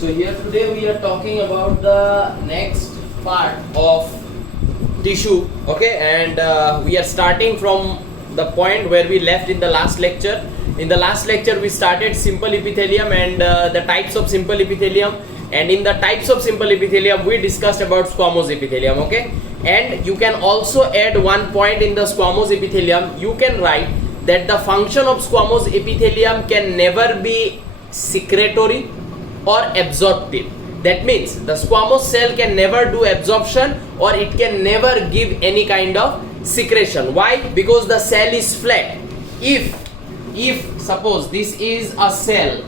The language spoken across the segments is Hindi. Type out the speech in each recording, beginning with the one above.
So here today we are talking about the next part of tissue, okay, and we are starting from the point where we left in the last lecture. In the last lecture we started simple epithelium and the types of simple epithelium, and in the types of simple epithelium we discussed about squamous epithelium, okay. And you can also add one point in the squamous epithelium. You can write that the function of squamous epithelium can never be secretory or absorptive. That means the squamous cell can never do absorption or it can never give any kind of secretion. Why? Because the cell is flat. If suppose this is a cell,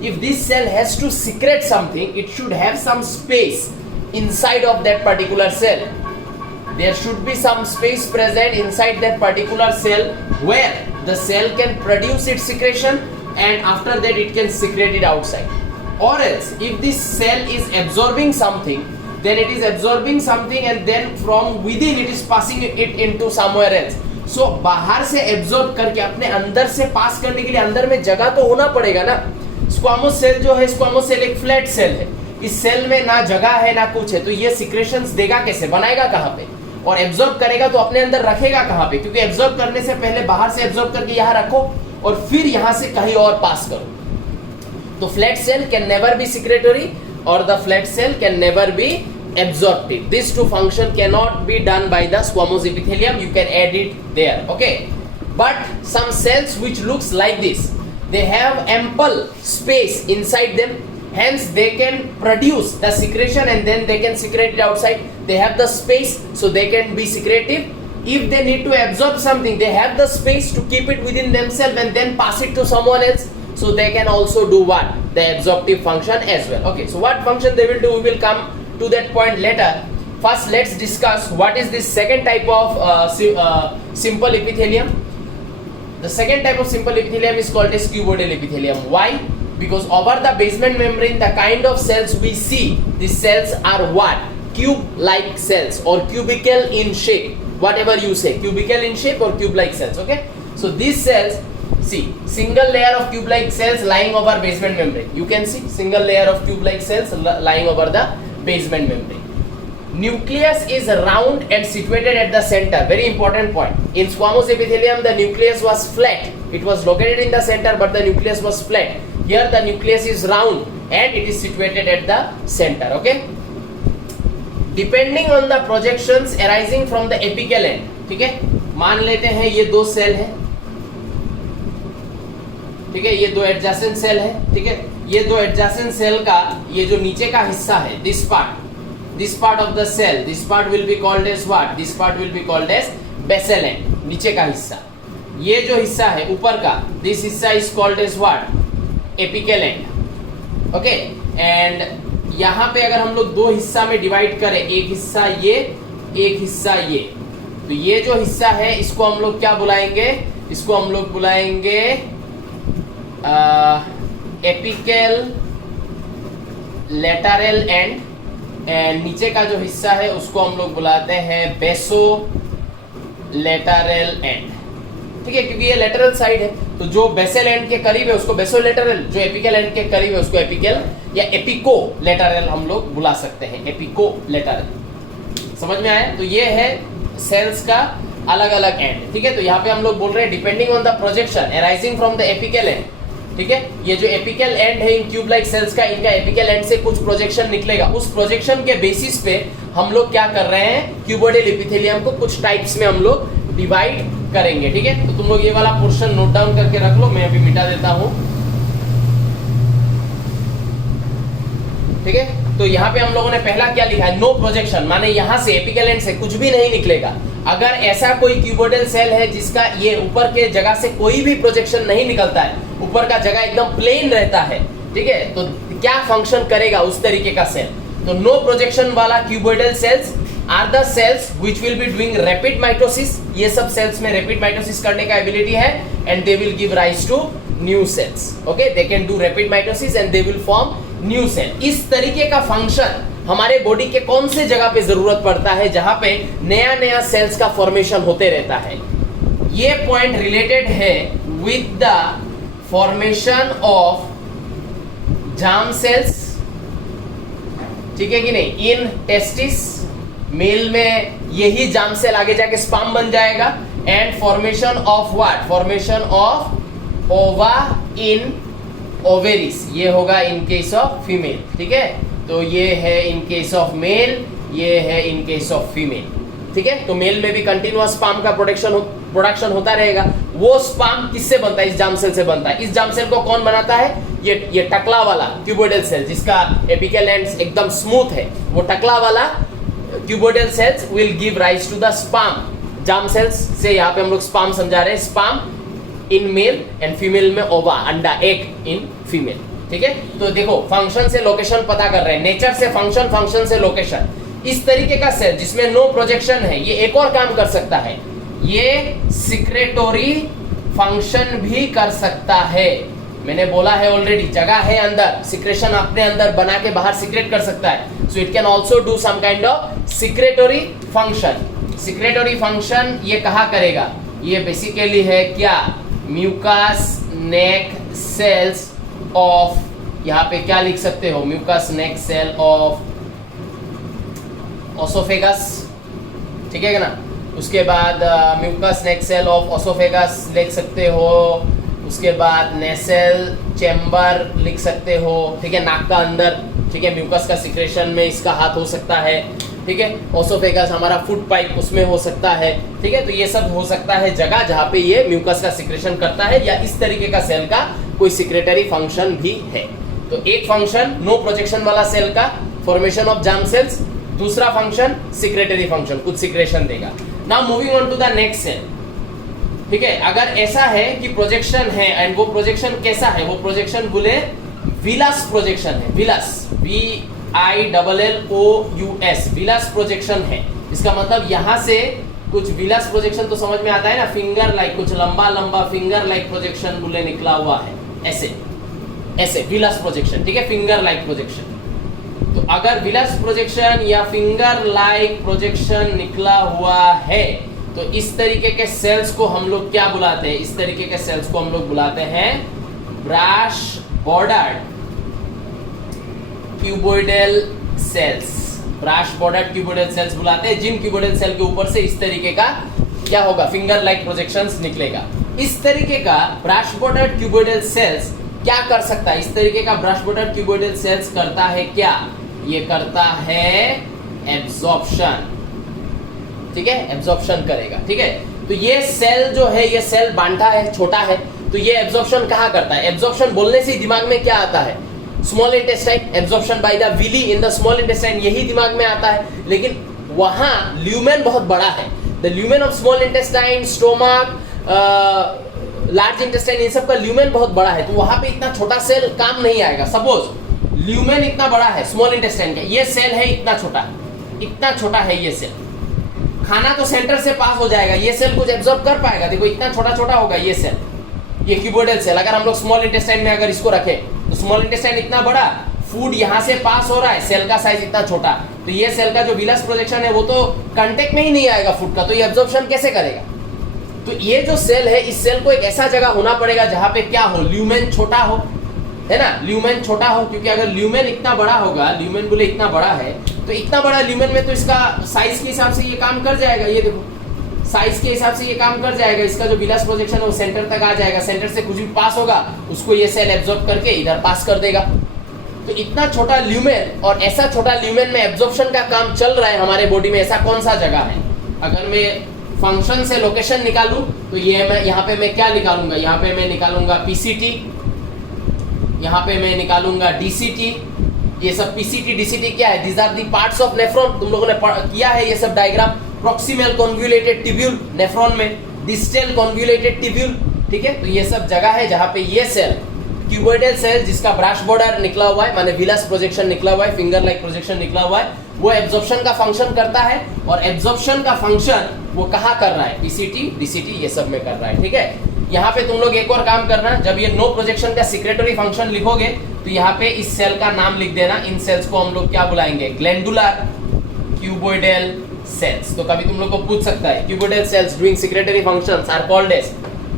if this cell has to secrete something, it should have some space inside of that particular cell. There should be some space present inside that particular cell where the cell can produce its secretion, and after that it can secrete it outside. Or else if this cell is absorbing something, then it is absorbing something and then from within it is passing it into somewhere else. So बाहर से absorb करके अपने अंदर से पास करने के लिए अंदर में जगह तो होना पड़ेगा ना. स्क्वामोस सेल जो है, स्क्वामोस सेल एक फ्लैट सेल है. इस सेल में ना जगह है ना कुछ है, तो ये सिक्रेशंस देगा कैसे, बनाएगा कहाँ पे, और एब्जॉर्ब करेगा तो अपने अंदर रखेगा कहाँ पे, क्योंकि एब्जॉर्ब करने से पहले बाहर से एब्जॉर्ब करके यहाँ रखो और फिर यहाँ से कहीं और पास करो. तो flat cell can never be secretory और the flat cell can never be absorptive. These two function cannot be done by the squamous epithelium. You can add it there, okay. But some cells which looks like this, they have ample space inside them, hence they can produce the secretion and then they can secrete it outside. They have the space, so they can be secretive. If they need to absorb something, they have the space to keep it within themselves and then pass it to someone else, so they can also do what, the absorptive function as well, okay. So what function they will do, we will come to that point later. First let's discuss what is this second type of simple epithelium. The second type of simple epithelium is called as cuboidal epithelium. Why? Because over the basement membrane, the kind of cells we see, these cells are what? Cube-like cells or cubical in shape, whatever you say, cubical in shape or cube-like cells, okay. So these cells, see, single layer of cube-like cells lying over basement membrane. You can see single layer of cube-like cells lying over the basement membrane. Nucleus is round and situated at the center. Very important point. In squamous epithelium, the nucleus was flat. It was located in the center, but the nucleus was flat. Here the nucleus is round and it is situated at the center, okay. Depending on the projections arising from the apical end, ठीक है. मान लेते हैं ये दो सेल है, ठीक है, ये दो एडजेसेंट सेल है, ठीक है. ये दो एडजेसेंट सेल का ये जो नीचे का हिस्सा है, this part of the cell, this part will be called as what, this part will be called as basal end, नीचे का हिस्सा. ये जो हिस्सा है ऊपर का, दिस हिस्सा is called as what, apical end, okay. And यहाँ पे अगर हम लोग दो हिस्सा में डिवाइड करें, एक हिस्सा ये, एक हिस्सा ये, तो ये जो हिस्सा है इसको हम लोग क्या बुलाएंगे, इसको हम लोग बुलाएंगे एपिकल लेटरल एंड नीचे का जो हिस्सा है उसको हम लोग बुलाते हैं बेसो लेटरल एंड, ठीक है, क्योंकि ये लेटरल साइड है. तो जो बेसल एंड के करीब है उसको बेसो लेटरल, जो एपिकल एंड के करीब है उसको एपिकल या एपिको लेटरल हम लोग बुला सकते हैं, एपिको लेटरल. समझ में आया. तो ये है सेल्स का अलग अलग एंड, ठीक है. तो यहाँ पे हम लोग बोल रहे हैं depending on the projection arising from the apical and, ठीक है. ये जो एपिकल एंड है इन ट्यूब लाइक सेल्स का, इनका एपिकल एंड से कुछ प्रोजेक्शन निकलेगा. उस प्रोजेक्शन के बेसिस पे हम लोग क्या कर रहे हैं, क्यूबोइडल एपिथेलियम को कुछ टाइप्स में हम लोग डिवाइड करेंगे, ठीक है. तो तुम लोग ये वाला पोर्शन नोट डाउन करके रख लो, मैं अभी मिटा देता हूं, ठीक है. तो यहाँ पे हम लोगों ने पहला क्या लिखा है, नो प्रोजेक्शन, माने यहाँ से एपिकल एंड से कुछ भी नहीं निकलेगा. अगर ऐसा कोई क्यूबोइडल सेल है जिसका ये ऊपर के जगह से कोई भी प्रोजेक्शन नहीं निकलता है, ऊपर का जगह एकदम प्लेन रहता है, ठीक है, तो क्या फंक्शन करेगा उस तरीके का सेल. तो नो प्रोजेक्शन वाला cuboidal cells are the cells which will be doing rapid mitosis. ये सब सेल्स में रैपिड माइटोसिस करने का एबिलिटी है and they will give rise to new cells, okay. They can do rapid mitosis and they will form new cell. इस तरीके का फंक्शन हमारे बॉडी के कौन से जगह पे जरूरत पड़ता है, जहां पे नया नया सेल्स का फॉर्मेशन होते रहता है. ये पॉइंट रिलेटेड है with the formation of germ cells, ठीक है कि नहीं, इन टेस्टिस, मेल में यही जार्म सेल आगे जाके स्पर्म बन जाएगा, and formation of what, formation of ova in ओवेरिस, ये होगा इन केस ऑफ फीमेल, ठीक है। तो ये है इन केस ऑफ मेल, ये है इन केस ऑफ फीमेल, ठीक है। तो मेल में भी कंटिन्यूअस स्पर्म का प्रोडक्शन होता रहेगा। वो स्पर्म किससे बनता है, इस जार्म सेल से बनता है। इस जार्म सेल को कौन बनाता है, ये टकला वाला क्यूबोइडल सेल, जिसका एपिकल एंड्स एकदम स्मूथ है, वो टकला वाला cuboidal cells will give rise to the sperm. Germ cells से यहाँ पे हम लोग स्पर्म समझा रहे हैं, sperm in male and female में ओवा, अंडा, एग इन फीमेल, ठीक है। तो देखो फंक्शन से लोकेशन पता कर रहे हैं, नेचर से फंक्शन, फंक्शन से लोकेशन। इस तरीके का सेल जिसमें नो प्रोजेक्शन है, ये एक और काम कर सकता है, ये सिक्रेटोरी फंक्शन भी कर सकता है। मैंने बोला है ऑलरेडी, जगह है अंदर, सिक्रेशन अपने अंदर बना के बाहर सिक्रेट कर सकता है। So it can also do some kind of secretory function. Secretory function ये कहा करेगा, ये बेसिकली है क्या, म्यूकस नेक सेल्स ऑफ, यहाँ पे क्या लिख सकते हो, mucus neck cell of oesophagus, ठीक है ना। उसके बाद mucus neck cell of oesophagus लिख सकते हो, उसके बाद नेसल चैम्बर लिख सकते हो, ठीक है, नाक का अंदर, ठीक है, म्यूकस का सिक्रेशन में इसका हाथ हो सकता है, ठीक है। ओसोफेगस हमारा फूड पाइप, उसमें हो सकता है, ठीक है। तो ये सब हो सकता है जगह जहाँ पे ये म्यूकस का सिक्रेशन करता है, या इस तरीके का सेल का कोई सिक्रेटरी फंक्शन भी है। तो एक फंक्शन नो प्रोजेक्शन वाला सेल का, फॉर्मेशन ऑफ जार्म सेल्स, दूसरा फंक्शन सिक्रेटरी फंक्शन, कुछ सिक्रेशन देगा। Now moving on to the next cell, ठीक है। अगर ऐसा है कि प्रोजेक्शन है, एंड वो प्रोजेक्शन कैसा है, वो प्रोजेक्शन बोले विलास प्रोजेक्शन है, विलास, VILLOUS, विलास प्रोजेक्शन है। इसका मतलब यहाँ से कुछ विलास प्रोजेक्शन तो समझ में आता है ना, फिंगर लाइक, कुछ लंबा लंबा फिंगर लाइक प्रोजेक्शन बोले निकला हुआ है, ऐसे ऐसे विलास प्रोजेक्शन, ठीक है, फिंगर लाइक प्रोजेक्शन। तो अगर विलास प्रोजेक्शन या फिंगर लाइक प्रोजेक्शन निकला हुआ है, तो इस तरीके के सेल्स को हम लोग क्या बुलाते हैं, इस तरीके के सेल्स को हम लोग बुलाते हैं brush bordered cuboidal cells. Brush bordered cuboidal cells बुलाते हैं, जिन क्यूबोइडल सेल के ऊपर से इस तरीके का क्या होगा, फिंगर लाइक प्रोजेक्शंस निकलेगा। इस तरीके का ब्रश बॉर्डर्ड क्यूबोइडल सेल्स क्या कर सकता है, इस तरीके का ब्रश बॉर्डर्ड क्यूबोइडल सेल्स करता है क्या, ये करता है एब्जॉर्प्शन, ठीक है, एब्जॉर्प्शन करेगा, ठीक है। तो ये सेल जो है, ये सेल बांटा है, छोटा है, तो ये एब्जॉर्प्शन कहाँ करता है। एब्जॉर्प्शन बोलने से दिमाग में क्या आता है, small intestine, absorption by the villi in the small intestine, यही दिमाग में आता है। लेकिन वहां ल्यूमेन बहुत बड़ा है, the lumen of small intestine, stomach, large intestine, इन सब का ल्यूमेन बहुत बड़ा है, तो वहां पे इतना छोटा सेल काम नहीं आएगा। सपोज ल्यूमेन इतना बड़ा है स्मॉल इंटेस्टाइन का, ये सेल है इतना छोटा है ये सेल, खाना तो सेंटर से पास हो जाएगा, ये सेल कुछ एब्जॉर्ब कर पाएगा, देखो इतना छोटा होगा ये सेल, ये क्यूबोइडल सेल। अगर हम लोग स्मॉल इंटेस्टाइन में अगर इसको रखें, तो स्मॉल इंटेस्टाइन इतना बड़ा, फूड यहाँ से पास हो रहा है, सेल का साइज इतना छोटा, तो ये सेल का जो विलास प्रोजेक्शन है वो तो कांटेक्ट में ही नहीं आएगा फूड का, तो ये एब्जॉर्प्शन कैसे करेगा। तो ये जो सेल है, इस सेल को एक ऐसा जगह होना पड़ेगा जहां पे क्या हो, ल्यूमेन छोटा हो, है ना, ल्यूमेन छोटा हो, क्योंकि अगर ल्यूमेन इतना बड़ा होगा, ल्यूमेन बोले इतना बड़ा है, तो इतना बड़ा ल्यूमेन में तो इसका साइज के हिसाब से ये काम कर जाएगा, ये देखो साइज के हिसाब से ये काम कर जाएगा, इसका जो विलास प्रोजेक्शन है वो सेंटर तक आ जाएगा, सेंटर से कुछ भी पास होगा उसको ये सेल एब्जॉर्ब करके इधर पास कर देगा। तो इतना छोटा ल्यूमेन और ऐसा छोटा ल्यूमेन में एब्जॉर्प्शन का काम चल रहा है हमारे बॉडी में, ऐसा कौन सा जगह है। अगर मैं फंक्शन से लोकेशन निकालूं, तो ये मैं यहाँ पे मैं क्या निकालूंगा, यहाँ पे मैं निकालूंगा पीसीटी, यहाँ पे मैं निकालूंगा डीसीटी। ये सब पीसीटी डीसीटी क्या है, these are the parts of nephron, तुम लोगों ने किया है ये सब diagram. Proximal convoluted tubule nephron में, डिस्टल कॉन्वोल्यूटेड ट्यूब्यूल, ठीक है। तो ये सब जगह है जहाँ पे ये सेल क्यूबोइडल सेल जिसका ब्रश बॉर्डर निकला हुआ है, माने विलास प्रोजेक्शन निकला हुआ है, फिंगर लाइक प्रोजेक्शन निकला हुआ है, वो एब्जॉर्प्शन का फंक्शन करता है। और एब्जॉर्प्शन का फंक्शन वो कहाँ कर रहा है, पीसीटी डीसीटी ये सब में कर रहा है, ठीक है। यहाँ पे तुम लोग एक और काम करना, जब ये नो प्रोजेक्शन का सिक्रेटरी फंक्शन लिखोगे तो यहाँ पे इस सेल का नाम लिख देना। इन सेल्स को हम लोग क्या बुलाएंगे, ग्लैंडुलर क्यूबोइडल सेल्स। तो कभी तुम लोग को पूछ सकता है, cuboidal cells doing secretory functions are called as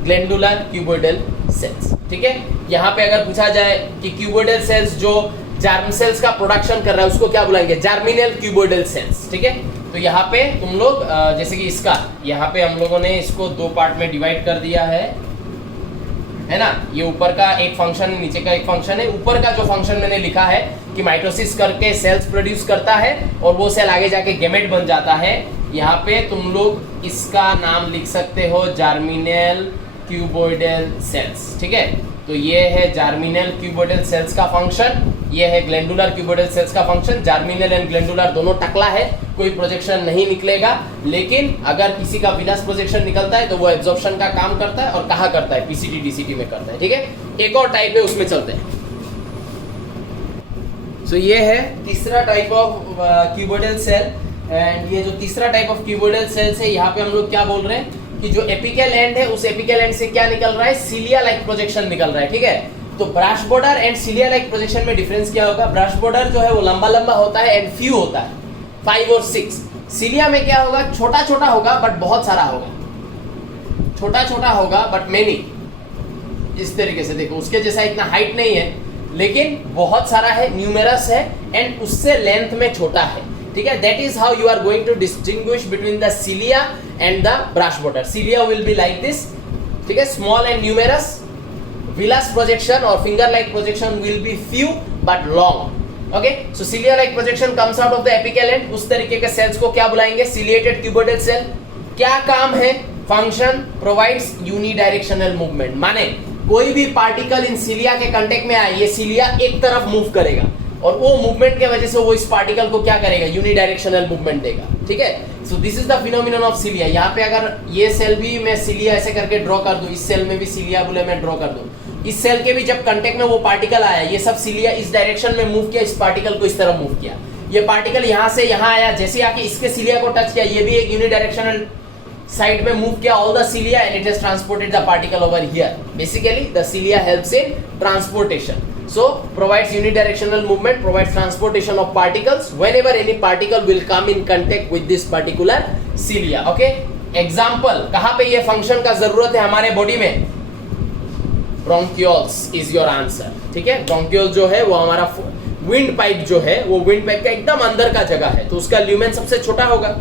glandular cuboidal cells, ठीक है। यहाँ पे अगर पूछा जाए कि क्यूबोइडल सेल्स जो जर्म सेल्स का प्रोडक्शन कर रहा है उसको क्या बुलाएंगे, जर्मिनल क्यूबोइडल सेल्स, ठीक है। तो यहाँ पे तुम लोग जैसे कि इसका यहाँ पे हम लोगों ने इसको दो पार्ट में डिवाइड कर दिया है ना। ये ऊपर का एक फंक्शन है, नीचे का एक फंक्शन है। ऊपर का जो फंक्शन मैंने लिखा है कि माइटोसिस करके सेल्स प्रोड्यूस करता है और वो सेल आगे जाके गेमेट बन जाता है। यहाँ पे तुम लोग इसका नाम लिख सकते हो जर्मिनल क्यूबोइडल सेल्स, ठीक है। तो ये है जर्मिनल क्यूबोइडल सेल्स का फंक्शन, ये है ग्लैंडुलर क्यूबोइडल सेल्स का फंक्शन। जर्मिनल एंड ग्लैंडुलर दोनों टकला है, कोई प्रोजेक्शन नहीं निकलेगा, लेकिन अगर किसी का विनस प्रोजेक्शन निकलता है तो वो एब्जॉर्प्शन का काम करता है। और कहाँ करता है, पीसीटी डीसीटी में करता है, ठीक है। एक और टाइप है, उसमें चलते हैं। सो ये है तीसरा type of cuboidal cell. And ये जो तीसरा टाइप ऑफ क्यूबोइडल सेल्स है, यहाँ पे हम लोग क्या बोल रहे हैं कि जो एपिकल एंड है उस एपिकल एंड से क्या निकल रहा है, सिलिया लाइक प्रोजेक्शन निकल रहा है, ठीक है। तो brush border and cilia like projection में डिफरेंस क्या होगा, ब्रश बॉर्डर जो है वो लंबा लंबा होता है एंड फ्यू होता है, 5 और 6। सिलिया में क्या होगा, छोटा छोटा होगा बट बहुत सारा होगा, छोटा छोटा होगा बट मेनी। इस तरीके से देखो, उसके जैसा इतना हाइट नहीं है लेकिन बहुत सारा है, न्यूमेरस है एंड उससे लेंथ में छोटा है, ठीक है। That is how you are going to distinguish between the cilia and the brush border. Cilia will be like this, ठीक है, small and numerous. Villus projection और finger like projection will be few but long, okay. So cilia like projection comes out of the apical end. उस तरीके के सेल्स को क्या बुलाएंगे, सिलिएटेड क्यूबोइडल सेल। क्या काम है, फंक्शन प्रोवाइड्स यूनिडायरेक्शनल मूवमेंट, माने कोई भी पार्टिकल इन सिलिया के कांटेक्ट में आए, ये सिलिया एक तरफ मूव करेगा और वो मूवमेंट के वजह से वो इस पार्टिकल को क्या करेगा, यूनिडायरेक्शनल मूवमेंट देगा, ठीक है। So this is the phenomenon of cilia. यहाँ पे अगर ये सेल भी मैं सिलिया ऐसे करके ड्रॉ कर दूं, इस सेल में भी सिलिया बोले मैं ड्रॉ कर दूं, इस सेल के भी जब कांटेक्ट में वो पार्टिकल आया, ये सब सिलिया इस डायरेक्शन में मूव किया, इस पार्टिकल को इस तरफ मूव किया। ये पार्टिकल यहाँ से यहाँ आया, जैसे आके इसके सिलिया को टच किया, ये भी एक यूनिडायरेक्शनल साइड में मूव किया all the cilia and it has transported the particle over here. Basically the cilia helps in transportation, so provides unidirectional movement, provides transportation of particles whenever any particle will come in contact with this particular cilia, okay. Example, कहाँ पे ये फंक्शन का जरूरत है हमारे बॉडी में, ब्रोंकियोल्स इज योर आंसर, ठीक है। ब्रोंकियोल जो है वो हमारा विंड पाइप जो है, वो विंड पाइप का एकदम अंदर का जगह है, तो उसका ल्यूमेन सबसे छोटा होगा।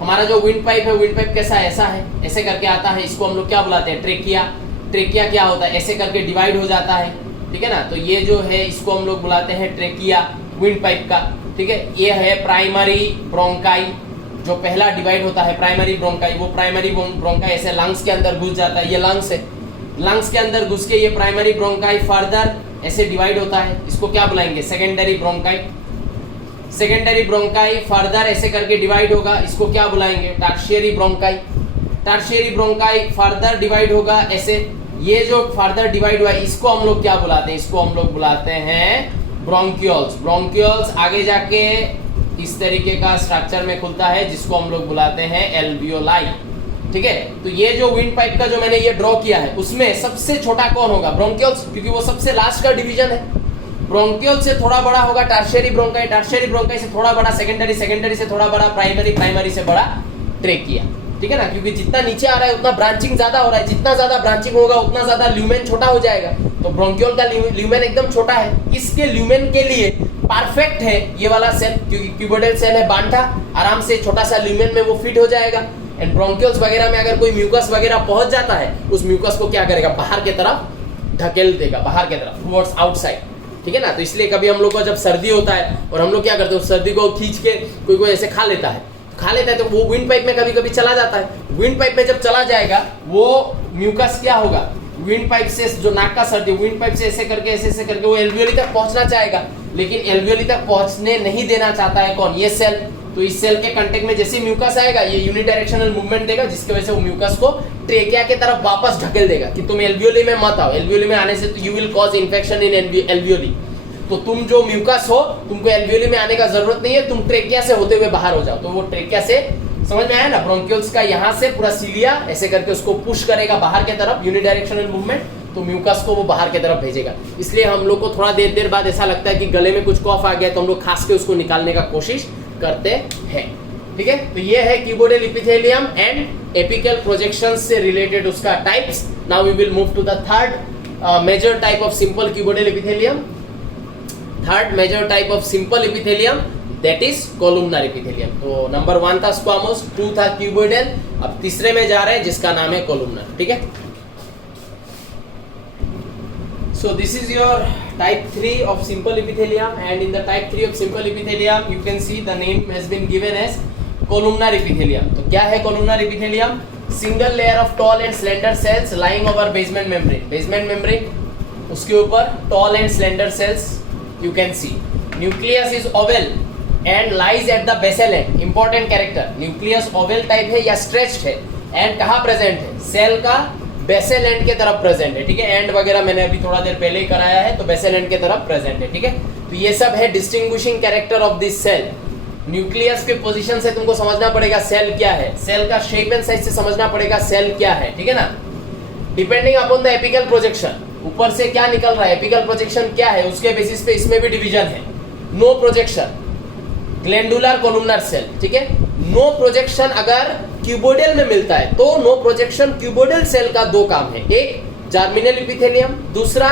हमारा जो विंड पाइप है, विंड पाइप कैसा है, ऐसा है, ऐसे करके आता है, इसको हम लोग क्या बुलाते हैं, ट्रेकिया। ट्रेकिया क्या होता है, ऐसे करके डिवाइड हो जाता है, ठीक है ना। तो ये जो है इसको हम लोग बुलाते हैं ट्रेकिया विंड पाइप का, ठीक है। ये है प्राइमरी ब्रोंकाई, जो पहला डिवाइड होता है प्राइमरी ब्रोंकाई। वो प्राइमरी ब्रोंकाई ऐसे लंग्स के अंदर घुस जाता है, ये लंग्स है, लंग्स के अंदर घुस के ये प्राइमरी ब्रोंकाई फर्दर ऐसे डिवाइड होता है, इसको क्या बुलाएंगे, secondary bronchi. Secondary bronchi further ऐसे करके डिवाइड होगा, इसको क्या बुलाएंगे, tertiary bronchi. Tertiary bronchi further divide होगा ऐसे, ये जो फर्दर डिवाइड हुआ है इसको हम लोग क्या बुलाते हैं, इसको हम लोग बुलाते हैं ब्रोंकियोल्स। ब्रोंकियोल्स आगे जाके इस तरीके का स्ट्रक्चर में खुलता है जिसको हम लोग बुलाते हैं एल्वियोलाई, ठीक है। तो ये जो विंड पाइप का जो मैंने ये ड्रॉ किया है उसमें सबसे छोटा कौन होगा, ब्रोंकियोल्स, क्योंकि वो सबसे लास्ट का डिवीजन है। ब्रोंकियोल से थोड़ा बड़ा होगा टर्शियरी ब्रोंकाई, टर्शियरी ब्रोंकाई से थोड़ा बड़ा सेकेंडरी, सेकेंडरी से थोड़ा बड़ा प्राइमरी, प्राइमरी से बड़ा ट्रेकिया, ठीक है ना। क्योंकि जितना नीचे आ रहा है उतना ब्रांचिंग ज्यादा हो रहा है, जितना ज्यादा ब्रांचिंग होगा उतना ज्यादा ल्यूमेन छोटा हो जाएगा। तो ब्रोंकियोल का ल्यूमेन एकदम छोटा है, इसके ल्यूमेन के लिए परफेक्ट है ये वाला सेल, क्योंकि क्यूबोइडल सेल है बांटा, आराम से छोटा सा ल्यूमेन में वो फिट हो जाएगा। एंड ब्रोंकियोल्स वगैरह में अगर कोई म्यूकस वगैरह पहुंच जाता है, उस म्यूकस को क्या करेगा, बाहर की तरफ धकेल देगा, बाहर की तरफ, टुवर्ड्स आउटसाइड, ठीक है ना। तो इसलिए कभी हम लोग को जब सर्दी होता है और हम लोग क्या करते हैं, सर्दी को खींच के कोई कोई ऐसे खा लेता है तो वो विंड पाइप में कभी कभी चला जाता है। विंड पाइप में जब चला जाएगा वो म्यूकस क्या होगा, विंड पाइप से जो नाक का सर्दी, विंड पाइप से ऐसे करके ऐसे करके वो एल्वियोली तक पहुंचना चाहेगा, लेकिन एल्वियोली तक पहुंचने नहीं देना चाहता है कौन, ये सेल। तो इस सेल के कांटेक्ट में जैसे म्यूकस आएगा, ये यूनिडायरेक्शनल मूवमेंट देगा, जिसकी वजह से वो म्यूकस को ट्रेकिया के तरफ वापस ढकेल देगा कि तुम एल्वियोली में मत आओ, एल्वियोली में आने से you will cause infection in alveoli. तो तुम जो म्यूकस हो, तुमको एल्वियोली में आने का जरूरत नहीं है, तुम ट्रेकिया से होते हुए बाहर हो जाओ। तो वो ट्रेकिया से, समझ में आया ना, ब्रोंकियोल्स का यहाँ से पूरा सिलिया ऐसे करके उसको पुश करेगा बाहर के तरफ, यूनिडायरेक्शनल मूवमेंट, तो म्यूकस को वो बाहर के तरफ भेजेगा। इसलिए हम लोग को थोड़ा देर बाद ऐसा लगता है कि गले में कुछ कॉफ आ गया, तो हम लोग खास के उसको निकालने का कोशिश करते हैं, ठीक है। तो ये है cuboidal epithelium and apical projections से रिलेटेड उसका types. Now we will move to the third major type of simple cuboidal epithelium. Third major type of simple epithelium, that is columnar epithelium. तो नंबर 1 था squamous, 2 था cuboidal, अब तीसरे में जा रहे हैं जिसका नाम है columnar. ठीक है. So this is your type 3 of simple epithelium, and in the type 3 of simple epithelium you can see the name has been given as columnar epithelium. तो क्या है columnar epithelium? Single layer of tall and slender cells lying over basement membrane. Basement membrane, उसके ऊपर tall and slender cells you can see. Nucleus is oval and lies at the basal end. Important character. Nucleus oval type है या stretched है, and कहाँ present है? Cell का बेसल एंड के तरफ प्रेजेंट है. ठीक है. एंड वगैरह मैंने अभी थोड़ा देर पहले ही कराया है, तो बेसल एंड के तरफ प्रेजेंट है. ठीक है. तो ये सब है distinguishing character of this cell. Nucleus के पोजीशन से तुमको समझना पड़ेगा सेल क्या है, सेल का शेप एंड साइज से समझना पड़ेगा सेल क्या है. ठीक है ना. Depending upon the apical projection, ऊपर से क्या निकल रहा है, एपिकल प्रोजेक्शन क्या है, उसके बेसिस पे इसमें भी डिवीजन है. No projection glandular columnar cell. ठीक है. नो प्रोजेक्शन अगर क्यूबोइडल में मिलता है तो नो प्रोजेक्शन क्यूबोइडल सेल का दो काम है, एक जर्मिनल इपिथेलियम, दूसरा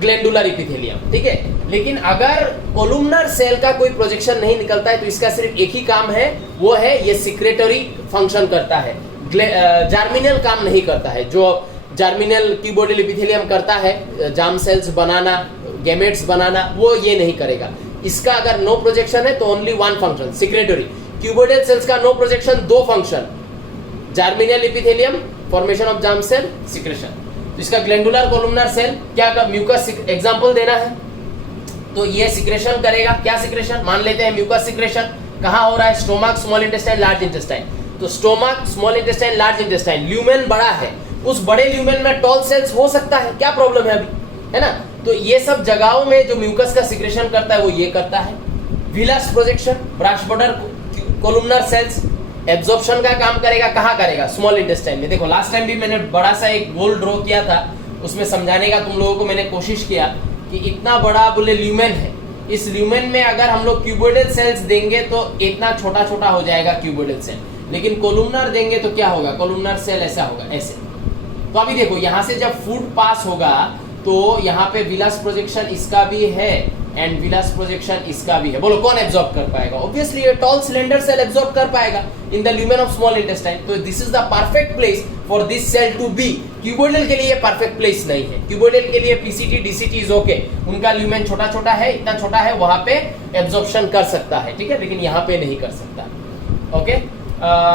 ग्लैंडुलर इपिथेलियम. ठीक है. लेकिन अगर कोलुमनर सेल का कोई प्रोजेक्शन नहीं निकलता है तो इसका सिर्फ एक ही काम है, वो है ये सिक्रेटरी फंक्शन करता है. जर्मिनल काम नहीं करता है. जो जर्मिनल क्यूबोइडल इपिथेलियम करता है, जार्म सेल्स बनाना, गैमेट्स बनाना, वो ये नहीं करेगा. इसका अगर नो प्रोजेक्शन है तो only one function, secretory. Cuboidal cells का नो प्रोजेक्शन, दो function, germinal epithelium, formation of germ cell, secretion. तो इसका ग्लैंडुलर कोलुमनर सेल क्या का म्यूकस एग्जांपल देना है, तो ये सिक्रेशन करेगा. क्या सिक्रेशन? मान लेते हैं म्यूकस सिक्रेशन कहाँ हो रहा है, stomach, small intestine, large intestine. तो stomach, small intestine, large intestine, lumen बड़ा है, उस बड़े ल्यूमेन में टॉल सेल्स हो सकता है, क्या प्रॉब्लम है अभी, है ना. तो ये सब जगहों में जो म्यूकस का सिक्रेशन करता है वो ये करता है. Villus projection, brush border columnar cells absorption का काम करेगा, कहाँ करेगा, स्मॉल इंटेस्टाइन में. देखो लास्ट टाइम भी मैंने बड़ा सा एक गोल ड्रॉ किया था, उसमें समझाने का तुम लोगों को मैंने कोशिश किया कि इतना बड़ा बोले ल्यूमेन है, इस ल्यूमेन में अगर हम लोग क्यूबोइडल सेल्स देंगे तो इतना छोटा छोटा हो जाएगा क्यूबोइडल सेल, लेकिन कोलुमनर देंगे तो क्या होगा, कोलुमनर सेल ऐसा होगा, ऐसे. तो अभी देखो यहाँ से जब फूड पास होगा तो यहाँ पे विलस प्रोजेक्शन इसका भी है एंड विलस प्रोजेक्शन इसका भी है. बोलो कौन एब्जॉर्ब कर पाएगा? ऑब्वियसली ये टॉल सिलेंडर सेल एब्जॉर्ब कर पाएगा in the lumen of small intestine. तो this is the perfect place for this cell to be. Cuboidal के लिए परफेक्ट प्लेस नहीं है. क्यूबोइडल के लिए पीसीटी डीसीटी इज ओके, उनका ल्यूमेन छोटा छोटा है, इतना छोटा है, वहां पे एब्जॉर्प्शन कर सकता है. ठीक है. लेकिन यहाँ पे नहीं कर सकता. ओके.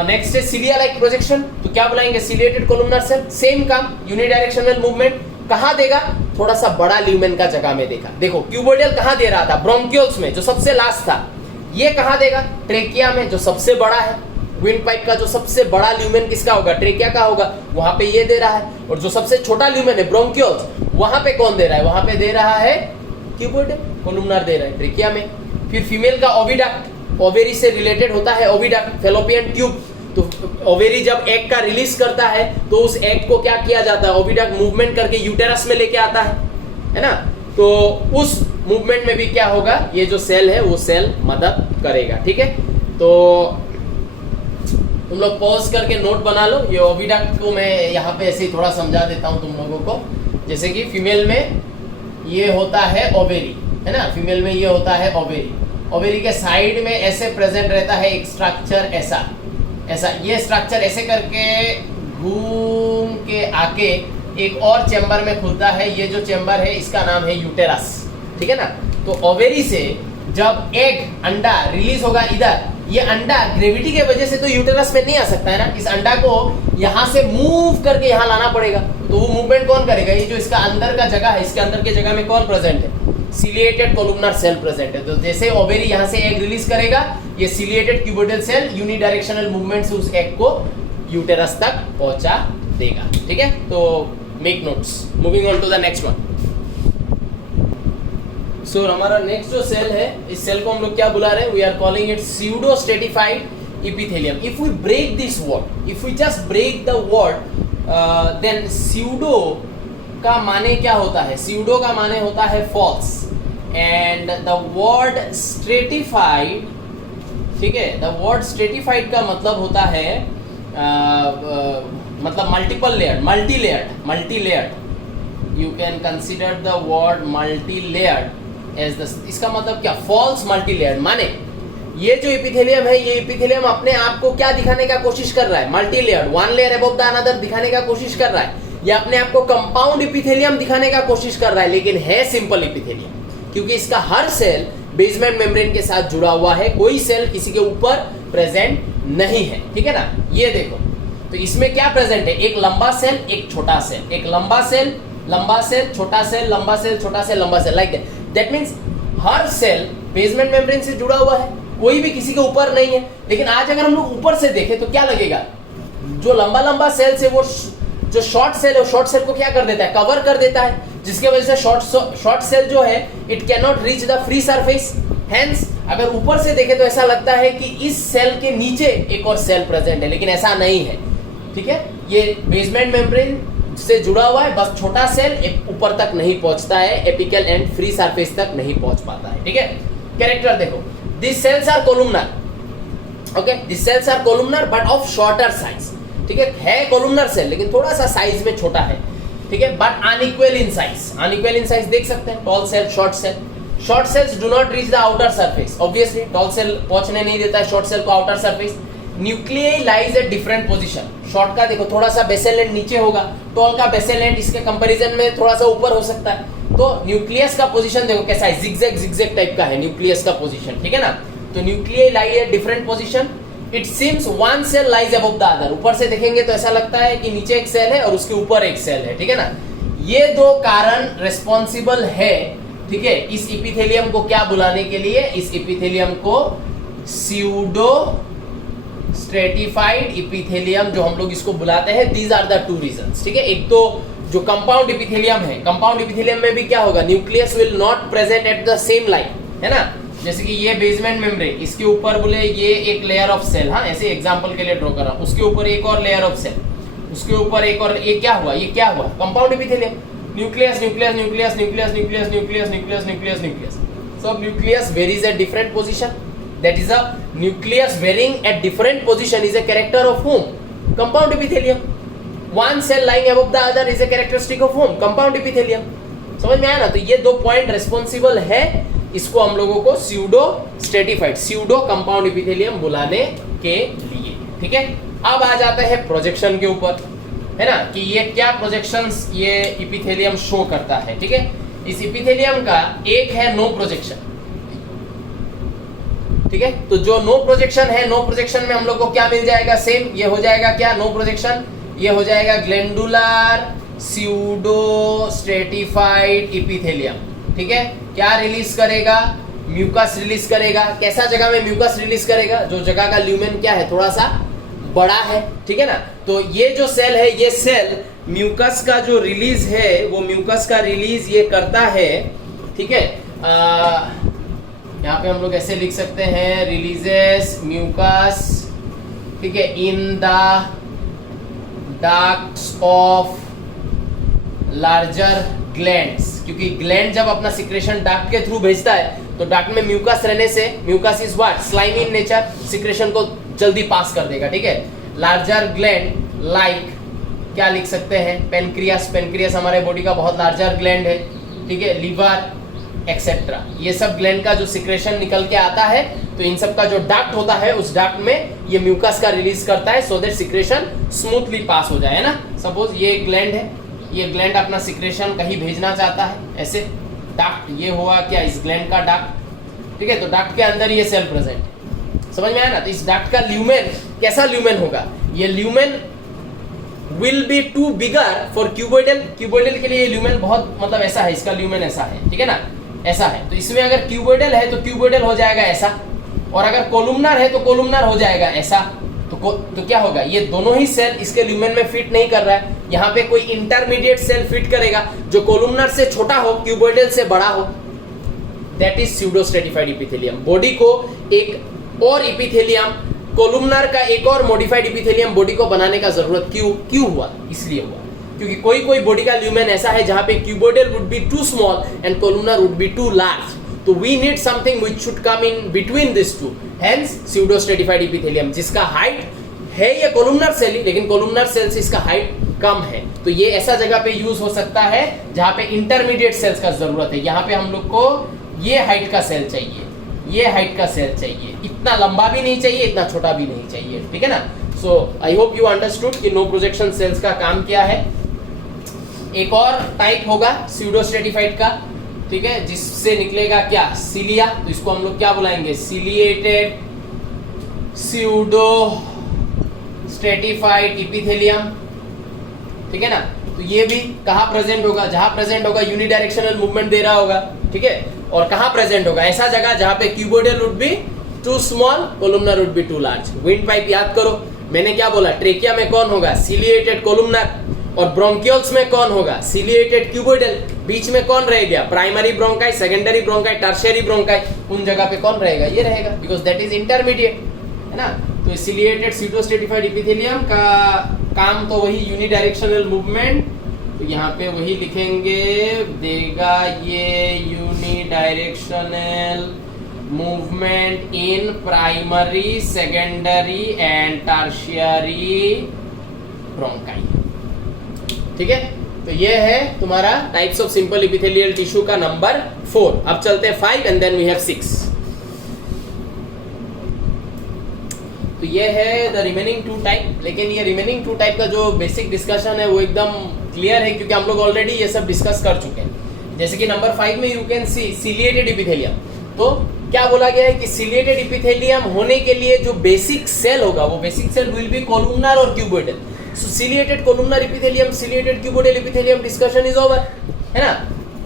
नेक्स्ट है सिलिया लाइक प्रोजेक्शन. तो क्या बुलाएंगे, सिलिएटेड कोलुमनर सेल. सेम काम, यूनिडायरेक्शनल मूवमेंट. कहाँ देगा, थोड़ा सा बड़ा ल्यूमेन का जगह में देखा. देखो क्यूबोइडल कहाँ दे रहा था, ब्रोंकियोल्स में जो सबसे लास्ट था. ये कहाँ देगा, ट्रेकिया में जो सबसे बड़ा है. विंड पाइप का जो सबसे बड़ा ल्यूमेन किसका होगा, ट्रेकिया का होगा, वहां पे ये दे रहा है. और जो सबसे छोटा ल्यूमेन है ब्रोंकियोल्स, वहां पे कौन दे रहा है, वहां पे दे रहा है क्यूबोइडल कोलुमनर दे रहा है, ट्रेकिया में. फिर फीमेल का ओविडक्ट, ओवेरी से रिलेटेड होता है ओविडक्ट, फेलोपियन ट्यूब. तो ओवेरी जब एग का रिलीज करता है तो उस एग को क्या किया जाता है, ओविडक्ट मूवमेंट करके यूटेरस में लेके आता है ना. तो उस मूवमेंट में भी क्या होगा, ये जो सेल है वो सेल मदद करेगा. ठीक है. तो तुम लोग पॉज करके नोट बना लो. ये ओविडक्ट को मैं यहाँ पे ऐसे ही थोड़ा समझा देता हूँ तुम लोगों को. जैसे कि फीमेल में ये होता है ओवेरी, है ना. फीमेल में ये होता है ओवेरी. ओवेरी के साइड में ऐसे प्रेजेंट रहता है एक स्ट्रक्चर, ऐसा ऐसा. ये स्ट्रक्चर ऐसे करके घूम के आके एक और चेंबर में खुलता है. ये जो चेंबर है इसका नाम है यूटेरस. ठीक है ना. तो ओवेरी से जब एग अंडा रिलीज होगा इधर, ये अंडा ग्रेविटी के वजह से तो यूटेरस में नहीं आ सकता है ना. इस अंडा को यहाँ से मूव करके यहाँ लाना पड़ेगा. तो वो मूवमेंट कौन करेगा, ये जो इसका अंदर का जगह है, इसके अंदर के जगह में कौन प्रेजेंट है, सिलिएटेड कोलुमनर सेल प्रेजेंट है. तो जैसे ओवेरी यहाँ से एग रिलीज करेगा, ये ciliated cuboidal cell unidirectional movement से उस एग को यूटेरस तक पहुंचा देगा. ठीक है. तो make notes. Moving on to the next one. So हमारा नेक्स्ट जो सेल है, इस सेल को हम लोग क्या बुला रहे हैं, we are calling it pseudo stratified epithelium. If we break this word, if we just break the word, then pseudo का माने क्या होता है, स्यूडो का माने होता है false, and the word stratified, ठीक है, द वर्ड स्ट्रेटिफाइड का मतलब होता है मतलब multiple layered, multi layered. you can consider the word multi-layered as the, इसका मतलब क्या, false multi-layered, माने ये जो इपिथेलियम है, ये इपिथेलियम अपने आप को क्या दिखाने का कोशिश कर रहा है, multi-layered, one layer above the another दिखाने का कोशिश कर रहा है, या अपने आप को कंपाउंड इपिथेलियम दिखाने का कोशिश कर रहा है, लेकिन है सिंपल इपिथेलियम, क्योंकि इसका हर सेल बेसमेंट मेम्ब्रेन के साथ जुड़ा हुआ है, कोई सेल किसी के ऊपर प्रेजेंट नहीं है, ठीक है ना। ये देखो, तो इसमें क्या प्रेजेंट है, एक लंबा सेल, एक छोटा सेल, एक लंबा सेल, छोटा सेल, लंबा सेल, छोटा सेल, लंबा सेल, लाइक दैट मींस हर सेल बेसमेंट मेम्ब्रेन से जुड़ा हुआ है, कोई भी किसी के ऊपर नहीं है। लेकिन आज अगर हम लोग ऊपर से देखें तो क्या लगेगा, जो लंबा लंबा सेल से वो जो शॉर्ट सेल है, शॉर्ट सेल को क्या कर देता है, कवर कर देता है, जिसके वजह से शॉर्ट सेल जो है it can not reach the free surface. Hence अगर ऊपर से देखें तो ऐसा लगता है कि इस सेल के नीचे एक और सेल प्रेजेंट है, लेकिन ऐसा नहीं है, ठीक है। ये बेसमेंट मेम्ब्रेन से जुड़ा हुआ है, बस छोटा सेल ऊपर तक नहीं पहुंचता है, एपिकल एंड फ्री सरफेस तक नहीं पहुंच पाता है, ठीक है। कैरेक्टर देखो, these cells are columnar, okay, these cells are columnar but of shorter size, ठीक है columnar cell लेकिन थोड़ा सा साइज में छोटा है, ठीक है, but unequal in size, unequal in size देख सकते हैं, tall cell, short cells do not reach the outer surface, obviously tall cell पहुंचने नहीं देता है short cell को outer surface। nuclei lies at different position, short का देखो थोड़ा सा बेसल एंड नीचे होगा, tall का बेसल एंड इसके कंपैरिजन में थोड़ा सा ऊपर हो सकता है। तो न्यूक्लियस का पोजीशन देखो कैसा है, जिगजैग टाइप का है न्यूक्लियस का पोजीशन, ठीक है ना। तो nucleus lie at different position, it seems one cell lies above the other, ऊपर से देखेंगे तो ऐसा लगता है कि नीचे एक सेल है और उसके ऊपर एक सेल है, ठीक है ना। ये दो कारण रेस्पॉन्सिबल है, ठीक है, इस इपिथेलियम को क्या बुलाने के लिए, इस इपिथेलियम को स्यूडो स्ट्रेटिफाइड इपिथेलियम जो हम लोग इसको बुलाते हैं। These are the two reasons, ठीक है। एक तो जो कंपाउंड इपिथेलियम है, कंपाउंड इपिथेलियम में भी क्या होगा, nucleus will not present at the same line, है ना। जैसे कि ये बेसमेंट मेम्ब्रेन, इसके ऊपर बोले ये एक लेयर ऑफ सेल, हाँ ऐसे एग्जांपल के लिए ड्रॉ कर रहा हूं, उसके ऊपर एक और लेयर ऑफ सेल, उसके ऊपर एक और, ये क्या हुआ, compound epithelium, nucleus nucleus nucleus nucleus nucleus nucleus nucleus nucleus nucleus, so nucleus varies at different position, that is a nucleus varying at different position is a character of whom, compound epithelium। One cell lying above the other is a characteristic of whom, compound epithelium। समझ में आया ना। तो ये दो पॉइंट रेस्पॉन्सिबल है इसको हम लोगों को pseudo stratified, pseudo compound epithelium बुलाने के लिए, ठीक है। अब आ जाता है प्रोजेक्शन के ऊपर, है ना, कि ये क्या प्रोजेक्शंस ये इपिथेलियम शो करता है, ठीक है। इस इपिथेलियम का एक है नो प्रोजेक्शन, ठीक है। तो जो नो प्रोजेक्शन है, नो प्रोजेक्शन में हम लोग को क्या मिल जाएगा, सेम ये हो जाएगा क्या, नो प्रोजेक्शन, ये हो जाएगा ग्लैंडुलर स्यूडो स्ट्रेटिफाइड इपिथेलियम, ठीक है। क्या रिलीज करेगा, म्यूकस रिलीज करेगा। कैसा जगह में म्यूकस रिलीज करेगा, जो जगह का ल्यूमेन क्या है, थोड़ा सा बड़ा है, ठीक है ना। तो ये जो सेल है, ये सेल म्यूकस का जो रिलीज है, वो म्यूकस का रिलीज ये करता है, ठीक है। यहाँ पे हम लोग ऐसे लिख सकते हैं, रिलीजेस म्यूकस, ठीक है, in the ducts of larger glands, क्योंकि ग्लैंड जब अपना सिक्रेशन डक्ट के थ्रू भेजता है तो डक्ट में म्यूकस रहने से, mucus is what, slimy in nature, secretion को जल्दी पास कर देगा, ठीक है। लार्जर ग्लैंड लाइक क्या लिख सकते हैं, पेनक्रियास, पेनक्रियास हमारे बॉडी का बहुत लार्जर ग्लैंड है, ठीक है, लीवर एक्सेट्रा, ये सब ग्लैंड का जो सिक्रेशन निकल के आता है, तो इन सब का जो डक्ट होता है, उस डक्ट में ये म्यूकस का रिलीज करता है, सो दैट सिक्रेशन स्मूथली पास हो जाए, है ना। सपोज ये ग्लैंड है, ये ग्लैंड अपना सिक्रेशन कहीं भेजना चाहता है, ऐसे डक्ट, ये हुआ क्या, इस ग्लैंड का डक्ट, ठीक है। तो डक्ट के अंदर ये सेल प्रेजेंट है, समझ में आया ना। तो इस डक्ट का ल्यूमेन कैसा ल्यूमेन होगा, ये lumen will be too bigger for cuboidal, cuboidal के लिए ल्यूमेन बहुत मतलब ऐसा है, इसका ल्यूमेन ऐसा है, ठीक है ना, ऐसा है। तो इसमें अगर क्यूबोइडल है तो क्यूबोइडल हो जाएगा ऐसा, और अगर कोलुमनर है तो कोलुमनर हो जाएगा ऐसा। तो क्या होगा, ये दोनों ही सेल इसके ल्यूमेन में फिट नहीं कर रहा है, यहाँ पे कोई इंटरमीडिएट सेल फिट करेगा जो कोलुमनर से छोटा हो, क्यूबोइडल से बड़ा हो, that is pseudo stratified epithelium. Body को एक और इपिथेलियम, कोलुमनर का एक और मॉडिफाइड इपिथेलियम बॉडी को बनाने का जरूरत क्यों हुआ, इसलिए हुआ क्योंकि कोई बॉडी का ल्यूमेन ऐसा है जहां पे cuboidal would be too small and columnar would be too large, तो we need something which should come in between this two, hence pseudo stratified epithelium, जिसका हाइट है ये कोलुमनर सेल ही, लेकिन कोलुमनर सेल से इसका हाइट कम है, तो ये ऐसा जगह पे यूज हो सकता है जहां पे इंटरमीडिएट सेल्स का जरूरत है। यहाँ पे हम लोग को ये हाइट का सेल चाहिए, ये हाइट का सेल चाहिए, इतना लंबा भी नहीं चाहिए, इतना छोटा भी नहीं चाहिए, ठीक है ना। सो आई होप यू अंडरस्टूड कि नो प्रोजेक्शन सेल्स का काम क्या है। एक और टाइप होगा स्यूडोस्ट्रेटिफाइड का, ठीक है, जिससे निकलेगा क्या, सिलिया, तो इसको हम लोग क्या बुलाएंगे, सिलिएटेड स्यूडो स्ट्रेटिफाइड इपिथेलियम, ठीक है ना। तो ये भी कहाँ प्रेजेंट होगा, जहां प्रेजेंट होगा यूनिडायरेक्शनल मूवमेंट दे रहा होगा, ठीक है, और कहाँ प्रेजेंट होगा, ऐसा जगह जहां पे cuboidal would be too small, columnar would be too large. Windpipe याद करो, मैंने क्या बोला, ट्रेकिया में कौन होगा, सिलिएटेड कोलुमनर, और ब्रोंकियल्स में कौन होगा, सिलिएटेड क्यूबोइडल, बीच में कौन रह गया, primary bronchi, secondary bronchi, tertiary bronchi, उन जगह पे कौन रहेगा, ये रहेगा, बिकॉज दैट इज इंटरमीडिएट, है ना। तो सिलिएटेड स्यूडोस्ट्रेटिफाइड इपिथेलियम का काम तो वही यूनिडायरेक्शनल मूवमेंट, तो यहाँ पे वही लिखेंगे, देगा ये unidirectional movement in primary, secondary and tertiary bronchi, ठीक है। तो ये है तुम्हारा types of simple epithelial tissue का नंबर 4। अब चलते हैं 5 एंड देन वी हैव 6। तो ये है द रिमेनिंग 2 टाइप, लेकिन ये रिमेनिंग 2 टाइप का जो बेसिक डिस्कशन है वो एकदम क्लियर है, क्योंकि हम लोग ऑलरेडी ये सब डिस्कस कर चुके हैं। जैसे कि नंबर 5 में you can C ciliated epithelium, तो क्या बोला गया है कि सिलिएटेड इपिथेलियम होने के लिए जो बेसिक सेल होगा वो basic cell will be columnar और cuboidal. So ciliated columnar epithelium, ciliated cuboidal epithelium discussion is over, है ना।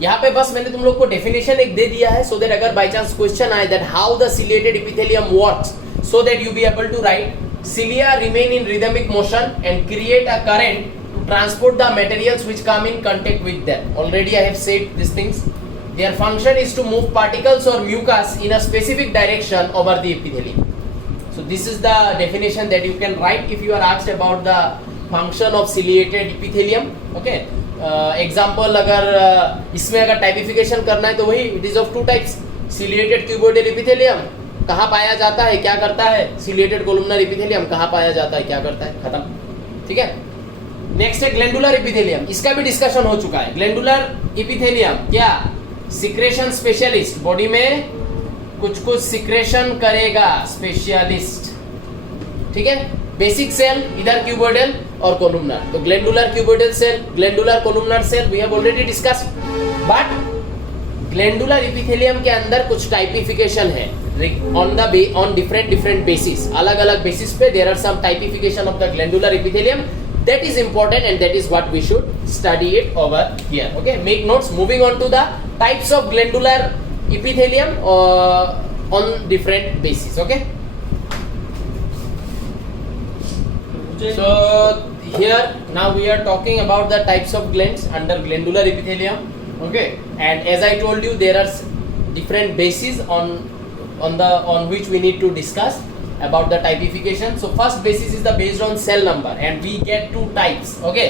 यहाँ पे बस मैंने तुम लोग को डेफिनेशन एक दे दिया है, सो दैट अगर बाय चांस क्वेश्चन आए that how the ciliated epithelium works, so that you be able to write, cilia remain in rhythmic motion and create a current to transport the materials which come in contact with them. Already I have said these things. Their function is to move particles or mucus in a specific direction over the epithelium. So this is the definition that you can write if you are asked about the function of ciliated epithelium. Okay. Example अगर इसमें अगर typification करना है तो वही, it is of 2 types. Ciliated cuboidal epithelium कहाँ पाया जाता है, क्या करता है, सिलिएटेड कोलुमनर इपिथेलियम कहाँ पाया जाता है, क्या करता है, खत्म, ठीक है। नेक्स्ट है ग्लैंडुलर इपिथेलियम, इसका भी डिस्कशन हो चुका है। ग्लैंडुलर इपिथेलियम क्या, सिक्रेशन स्पेशलिस्ट, बॉडी में कुछ कुछ सिक्रेशन करेगा, स्पेशलिस्ट, ठीक है। बेसिक सेल इधर क्यूबोइडल और कोलुमनर, तो glandular cuboidal cell, glandular columnar cell we have already discussed. But glandular epithelium के अंदर कुछ टाइपिफिकेशन है on different basis, अलग अलग बेसिस पे there are some typification of the glandular epithelium that is important and that is what we should study it over here. Okay, make notes. Moving on to the types of glandular epithelium on different basis. Okay, so here now we are talking about the types of glands under glandular epithelium. Okay, and as I told you there are different bases on which we need to discuss about the typification. So first basis is the based on cell number, and we get 2 types. Okay,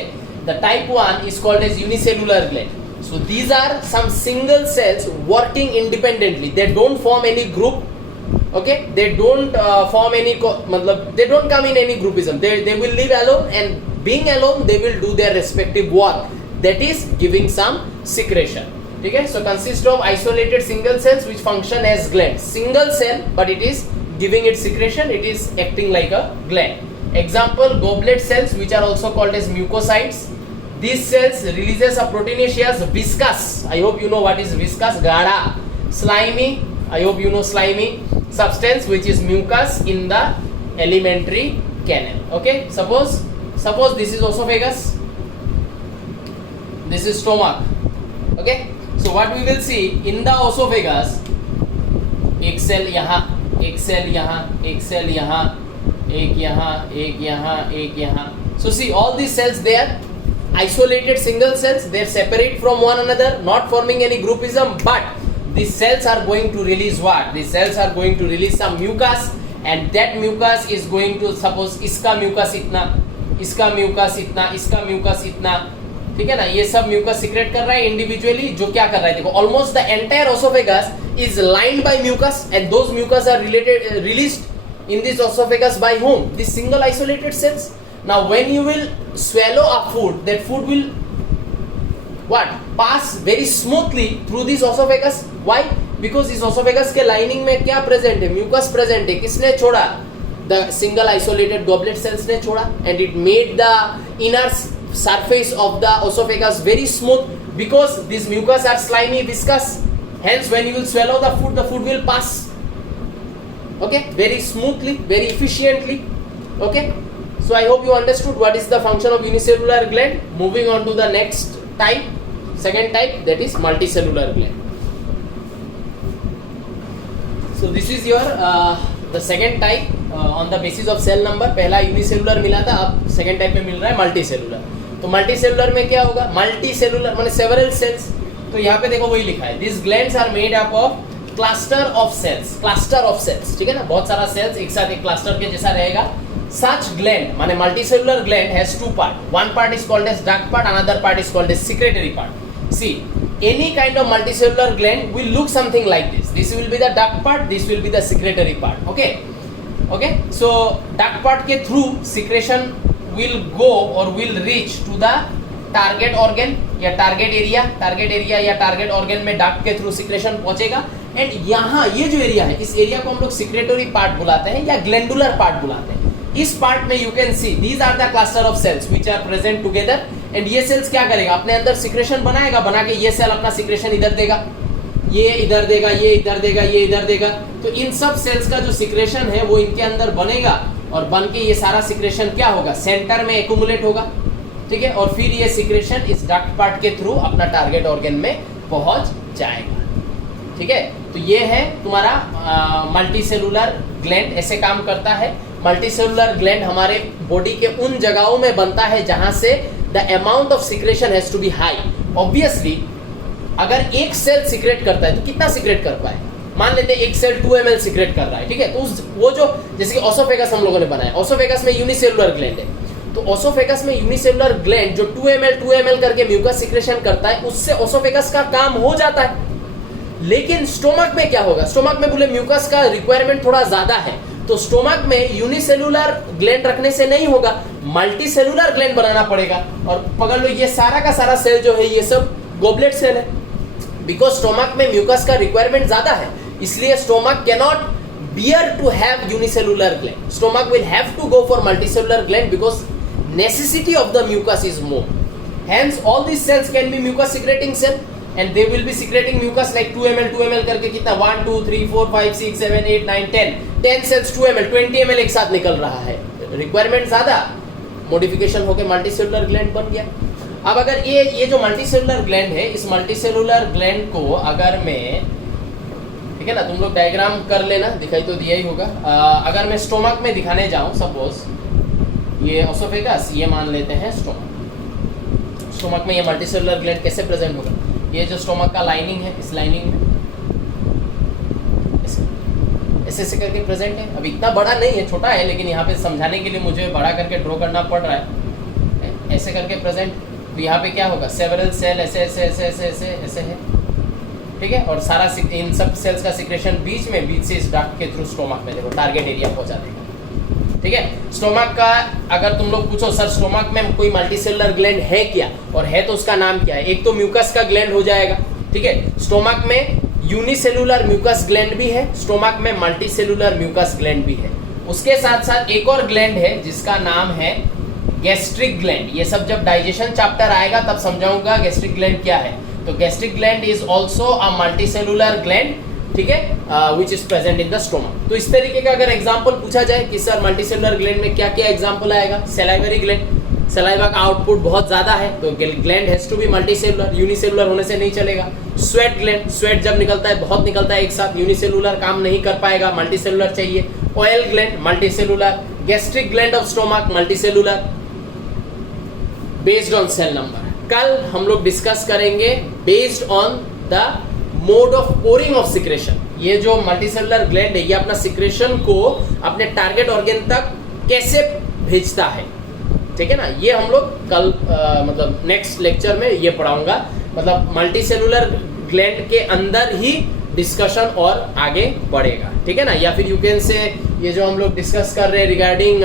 the type 1 is called as unicellular gland. So these are some single cells working independently, they don't form any group. Okay, they don't form any they don't come in any groupism, they will live alone, and being alone they will do their respective work, that is giving some secretion. Okay, so consist of isolated single cells which function as glands. Single cell, but it is giving it secretion, it is acting like a gland. Example, goblet cells, which are also called as mucocytes. These cells releases a proteinaceous viscous, I hope you know what is viscous, gaada, slimy, I hope you know slimy substance which is mucus in the alimentary canal. Okay, suppose this is esophagus, this is stomach. Okay, so what we will see in the esophagus, एक सेल यहाँ, एक सेल यहाँ, एक सेल यहाँ, एक यहाँ, एक यहाँ, एक यहाँ. So see all these cells, they are isolated single cells, they are separate from one another, not forming any groupism, but these cells are going to release what? These cells are going to release some mucus, and that mucus is going to, suppose इसका mucus इतना, इसका mucus इतना, इसका mucus इतना, ठीक है ना, ये सब म्यूकस सीक्रेट कर रहा है इंडिविजुअली, जो क्या कर रहा है देखो, almost the entire oesophagus is lined by mucus, and those mucus are related released in this esophagus by whom? These single isolated cells. Now when you will swallow a food, that food will what? Pass very smoothly through this esophagus. Why? Because इस esophagus के lining में क्या present है? Mucus present है. किसने छोड़ा? The single isolated goblet cells ने छोड़ा, and it made the inner surface of the esophagus very smooth because these mucus are slimy, viscous. Hence, when you will swallow the food will pass. Okay, very smoothly, very efficiently. Okay, so I hope you understood what is the function of unicellular gland. Moving on to the next type, second type, that is multicellular gland. So this is your the second type on the basis of cell number. पहला unicellular मिला था, अब second type में मिल रहा है multicellular. तो multicellular में क्या होगा? multicellular माने several cells. तो यहाँ पे देखो वही लिखा है, these glands are made up of cluster of cells, ठीक है ना, बहुत सारा cells एक साथ एक cluster के जैसा रहेगा. Such gland माने multicellular gland has two part. One part is called as duct part, another part is called as secretory part. See, any kind of multicellular gland will look something like this. This will be the duct part, this will be the secretory part. Okay. So duct part के through secretion will go or will reach to the target organ या टारगेट एरिया या टारगेट ऑर्गन में डक्ट के थ्रू सिक्रेशन पहुंचेगा. एंड यहाँ ये जो एरिया है, इस एरिया को हम लोग सिक्रेटरी पार्ट बुलाते हैं या ग्लैंडुलर पार्ट बुलाते हैं. इस पार्ट में you can see these are the cluster of cells which are present together. And ये सेल्स क्या करेगा? अपने अंदर सिक्रेशन बनाएगा, बना के ये सेल अपना सिक्रेशन इधर देगा, ये इधर देगा, ये इधर देगा, ये इधर देगा. तो इन सब सेल्स का जो सिक्रेशन है वो इनके अंदर बनेगा और बन के ये सारा सिक्रेशन क्या होगा? सेंटर में एक्यूमुलेट होगा. ठीक है, और फिर ये सिक्रेशन इस डक्ट पार्ट के थ्रू अपना टारगेट ऑर्गन में पहुंच जाएगा. ठीक है, तो ये है तुम्हारा मल्टीसेलुलर ग्लैंड. ऐसे काम करता है. मल्टीसेलुलर ग्लैंड हमारे बॉडी के उन जगहों में बनता है जहां से the amount of secretion has to be high. Obviously अगर एक सेल सिक्रेट करता है तो कितना सिक्रेट कर पाए? मान लेते हैं एक सेल 2 ml सिक्रेट कर रहा है. ठीक है, तो वो जो जैसे कि ओसोफेगस हम लोगों ने बनाया, ओसोफेगस में यूनिसेलुलर ग्लैंड है. तो ओसोफेगस में यूनिसेलुलर ग्लैंड जो 2 ml करके म्यूकस सिक्रेशन करता है, उससे ओसोफेगस का काम हो जाता है. लेकिन स्टोमक में क्या होगा? स्टोमक में बोले म्यूकस का रिक्वायरमेंट थोड़ा ज्यादा है, तो स्टोमक में यूनिसेलुलर ग्लैंड रखने से नहीं होगा, मल्टीसेलुलर ग्लैंड बनाना पड़ेगा. और पकड़ लो, ये सारा का सारा सेल जो है ये सब गोबलेट सेल है. बिकॉज स्टोमक में म्यूकस का रिक्वायरमेंट ज्यादा है, इसलिए stomach cannot bear to have unicellular gland. Stomach will have to go for multicellular gland because necessity of the mucus is more. Hence all these cells can be mucus secreting cell and they will be secreting mucus like 2 ml करके कितना 1 2 3 4 5 6 7 8 9 10 cells 2 ml 20 ml एक साथ निकल रहा है. रिक्वायरमेंट ज्यादा, मॉडिफिकेशन होके मल्टीसेलुलर ग्लैंड बन गया. अब अगर ये जो मल्टीसेलुलर ग्लैंड है, इस मल्टीसेलुलर ग्लैंड को अगर मैं, ठीक है ना, तुम लोग डायग्राम कर लेना, दिखाई तो दिया ही होगा. अगर मैं स्टोमक में दिखाने जाऊं, सपोज ये ओसोफेगस, ये मान लेते हैं स्टोमक. स्टोमक में ये मल्टीसेलुलर ग्लैंड कैसे प्रेजेंट होगा? ये जो स्टोमक का लाइनिंग है, इस लाइनिंग में ऐसे ऐसे करके प्रेजेंट है. अब इतना बड़ा नहीं है, छोटा है, लेकिन यहाँ पे समझाने के लिए मुझे बड़ा करके ड्रॉ करना पड़ रहा है. ऐसे करके प्रेजेंट. तो यहाँ पे क्या होगा? सेवरल सेल ऐसे ऐसे ऐसे ऐसे ऐसे ऐसे है. ठीक है, और सारा इन सब सेल्स का सिक्रेशन बीच से इस डक्ट के थ्रू स्टोमक में देखो टारगेट एरिया पहुंचा देगा. ठीक है, स्टोमक का अगर तुम लोग पूछो सर स्टोमक में कोई मल्टीसेलुलर ग्लैंड है क्या, और है तो उसका नाम क्या है? एक तो म्यूकस का ग्लैंड हो जाएगा. ठीक है, स्टोमक में यूनिसेलुलर म्यूकस ग्लैंड भी है, स्टोमक में मल्टीसेलुलर म्यूकस ग्लैंड भी है. उसके साथ साथ एक और ग्लैंड है जिसका नाम है गैस्ट्रिक ग्लैंड. ये सब जब डाइजेशन चैप्टर आएगा तब समझाऊंगा गैस्ट्रिक ग्लैंड क्या है. तो gastric gland is also a multicellular gland. ठीक है, which is present in the stomach. तो इस तरीके का अगर एग्जांपल पूछा जाए कि सर मल्टीसेलुलर ग्लैंड में क्या क्या एग्जांपल आएगा? सलाइवरी ग्लैंड, सलाइवा का आउटपुट बहुत ज्यादा है तो gland has to be multicellular, unicellular होने से नहीं चलेगा. स्वेट ग्लैंड, स्वेट जब निकलता है बहुत निकलता है एक साथ, यूनिसेलुलर काम नहीं कर पाएगा, मल्टीसेलुलर चाहिए. Oil gland multicellular. Gastric gland of stomach multicellular based on sale number. कल हम लोग डिस्कस करेंगे based on the mode of pouring of secretion. ये जो मल्टीसेलुलर ग्लैंड है ये अपना सिक्रेशन को अपने टारगेट ऑर्गन तक कैसे भेजता है. ठीक है ना, ये हम लोग कल मतलब नेक्स्ट लेक्चर में ये पढ़ाऊंगा. मतलब मल्टीसेलुलर ग्लैंड के अंदर ही डिस्कशन और आगे बढ़ेगा. ठीक है ना, या फिर यू कैन से ये जो हम लोग डिस्कस कर रहे हैं regarding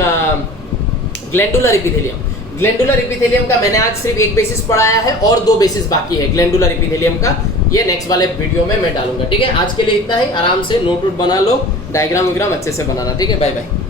glandular epithelium. Glandular epithelium का मैंने आज सिर्फ एक बेसिस पढ़ाया है और 2 बेसिस बाकी है ग्लैंडुलर एपिथेलियम का, ये नेक्स्ट वाले वीडियो में मैं डालूंगा। ठीक है, आज के लिए इतना ही। आराम से नोट वोट बना लो, डायग्राम वगैरह अच्छे से बनाना। ठीक है, बाय बाय।